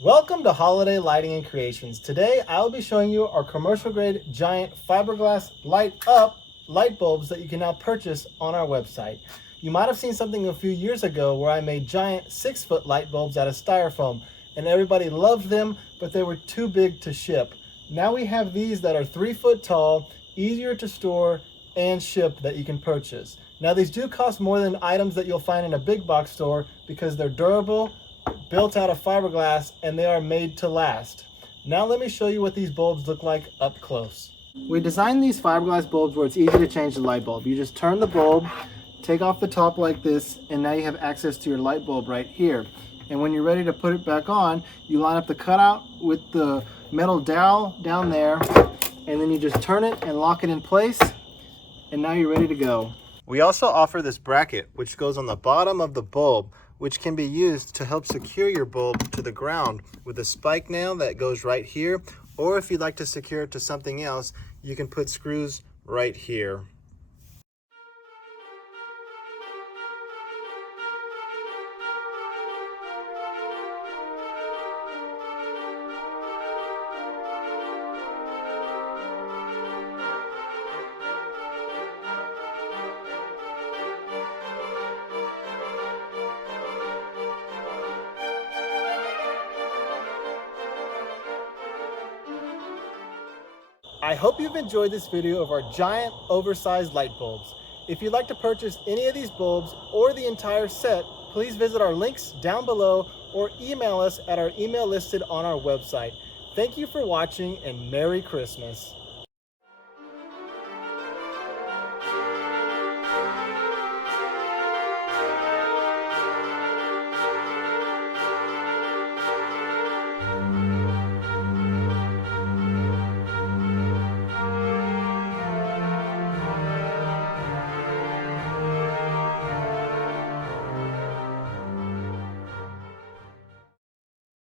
Welcome to Holiday Lighting and Creations. Today I will be showing you our commercial grade giant fiberglass light up light bulbs that you can now purchase on our website. You might have seen something a few years ago where I made giant 6-foot light bulbs out of styrofoam and everybody loved them, but they were too big to ship. Now we have these that are 3 foot tall, easier to store and ship that you can purchase. Now these do cost more than items that you'll find in a big box store because they're durable, built out of fiberglass, and they are made to last. Now let me show you what these bulbs look like up close. We designed these fiberglass bulbs where it's easy to change the light bulb. You just turn the bulb, take off the top like this, and now you have access to your light bulb right here. And when you're ready to put it back on, you line up the cutout with the metal dowel down there, and then you just turn it and lock it in place, and now you're ready to go. We also offer this bracket, which goes on the bottom of the bulb, which can be used to help secure your bulb to the ground with a spike nail that goes right here, or if you'd like to secure it to something else, you can put screws right here. I hope you've enjoyed this video of our giant oversized light bulbs. If you'd like to purchase any of these bulbs or the entire set, please visit our links down below or email us at our email listed on our website. Thank you for watching and Merry Christmas.